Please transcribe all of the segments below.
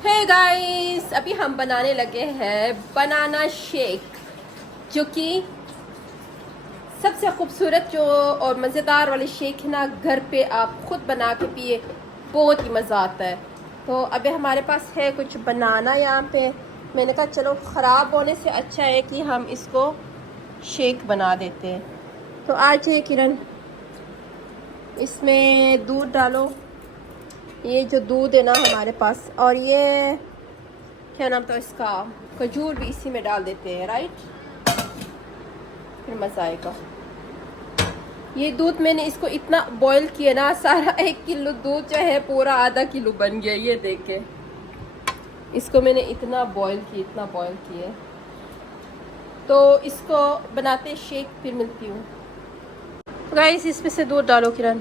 Hey guys, अभी हम बनाने लगे हैं बनाना शेक, जो कि सबसे खूबसूरत जो और मज़ेदार वाले शेक है ना, घर पे आप खुद बना के पिए, बहुत ही मज़ा आता है। तो अभी हमारे पास है कुछ बनाना यहाँ पे। मैंने कहा चलो ख़राब होने से अच्छा है कि हम इसको शेक बना देते हैं। तो आज है किरण, इसमें दूध डालो। ये जो दूध है ना हमारे पास, और ये क्या नाम था इसका, खजूर भी इसी में डाल देते हैं, राइट, फिर मज़ा आएगा। ये दूध मैंने इसको इतना बॉईल किया ना, सारा 1 किलो दूध जो है पूरा आधा किलो बन गया। ये देखे, इसको मैंने इतना बॉईल किया। तो इसको बनाते शेक, फिर मिलती हूँ। गाइस, इसमें से दूध डालो किरण।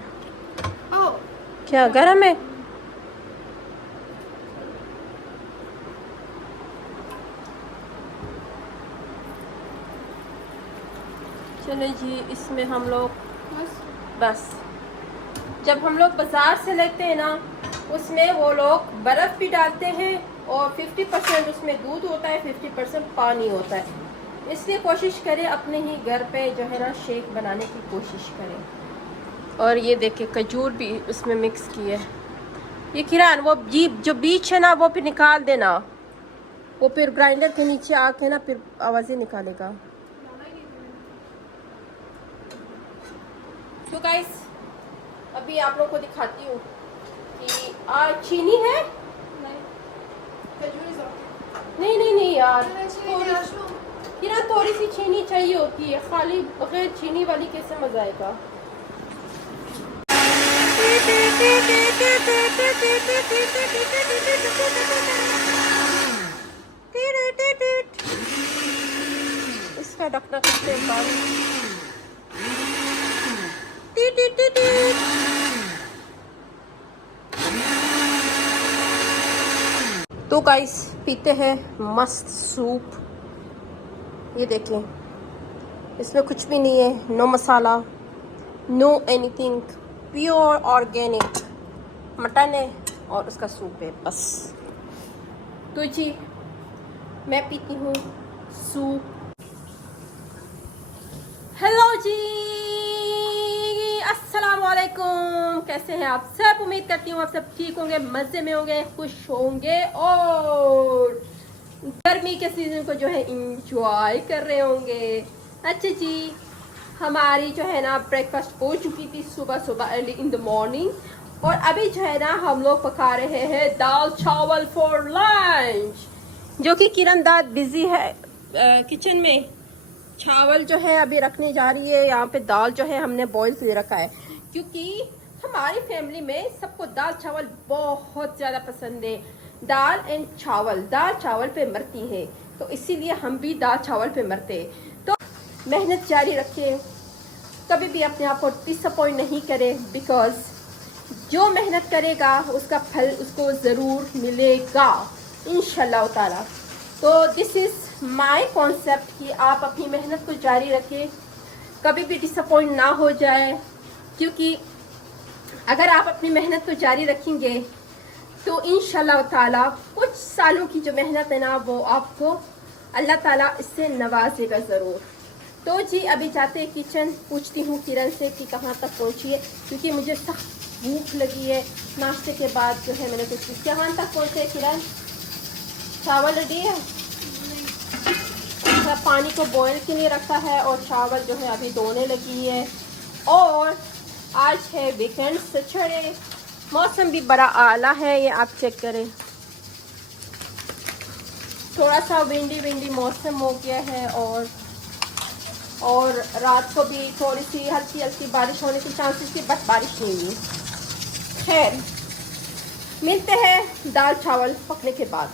क्या गरम है? चलो जी, इसमें हम लोग बस जब हम लोग बाज़ार से लेते हैं ना, उसमें वो लोग बर्फ़ भी डालते हैं और 50% उसमें दूध होता है, 50% पानी होता है। इसलिए कोशिश करें अपने ही घर पे जो है ना शेक बनाने की कोशिश करें। और ये देखिए, खजूर भी उसमें मिक्स की है। ये किरण, वो जो बीच है ना वो फिर निकाल देना, वो फिर ग्राइंडर के नीचे आके ना फिर आवाज़ें निकालेगा। तो गाइस, अभी आप लोगों को दिखाती हूँ कि आज चीनी है। नहीं नहीं नहीं यार, थोड़ी सी चीनी चाहिए होती है, खाली बगैर चीनी वाली कैसे मजा आएगा। इसका ढकना कैसे बांध। तो गाइस, पीते हैं मस्त सूप। ये देखें, इसमें कुछ भी नहीं है, no masala, no anything, pure organic mutton है और उसका सूप है बस। तो जी, मैं पीती हूँ सूप। हेलो जी, अस्सलाम वालेकुम, कैसे हैं आप सब? उम्मीद करती हूँ आप सब ठीक होंगे, मज़े में होंगे, खुश होंगे और गर्मी के सीज़न को जो है इंजॉय कर रहे होंगे। अच्छा जी, हमारी जो है ना ब्रेकफास्ट हो चुकी थी सुबह सुबह, अर्ली इन द मॉर्निंग, और अभी जो है ना हम लोग पका रहे हैं दाल चावल फॉर लंच। जो कि किरण दाद बिजी है किचन में, चावल जो है अभी रखने जा रही है। यहाँ पे दाल जो है हमने बॉईल करके रखा है, क्योंकि हमारी फैमिली में सबको दाल चावल बहुत ज़्यादा पसंद है। दाल चावल पे मरती है, तो इसीलिए हम भी दाल चावल पे मरते हैं। तो मेहनत जारी रखें, कभी भी अपने आप को डिसअपॉइंट नहीं करें, बिकॉज जो मेहनत करेगा उसका फल उसको ज़रूर मिलेगा इंशाल्लाह ताला। तो दिस इज़ माय कॉन्सेप्ट कि आप अपनी मेहनत को जारी रखें, कभी भी डिसअपॉइंट ना हो जाए, क्योंकि अगर आप अपनी मेहनत को जारी रखेंगे तो इंशाल्लाह ताला कुछ सालों की जो मेहनत है ना, वो आपको अल्लाह ताला इससे नवाजेगा ज़रूर। तो जी, अभी जाते हैं किचन, पूछती हूँ किरण से कि कहाँ तक पहुँची है, क्योंकि मुझे सख्त भूख लगी है। नाश्ते के बाद जो है मैंने कुछ, कहाँ तक पहुँचे किरण? चावल रेडी है, पानी को बॉईल के लिए रखा है और चावल जो है अभी धोने लगी है। और आज है वीकेंड, सैटरडे, मौसम भी बड़ा आला है, ये आप चेक करें, थोड़ा सा विंडी मौसम हो गया है। और रात को भी थोड़ी सी हल्की हल्की बारिश होने की चांसेस थी, बट बारिश नहीं हुई। खैर, मिलते हैं दाल चावल पकने के बाद।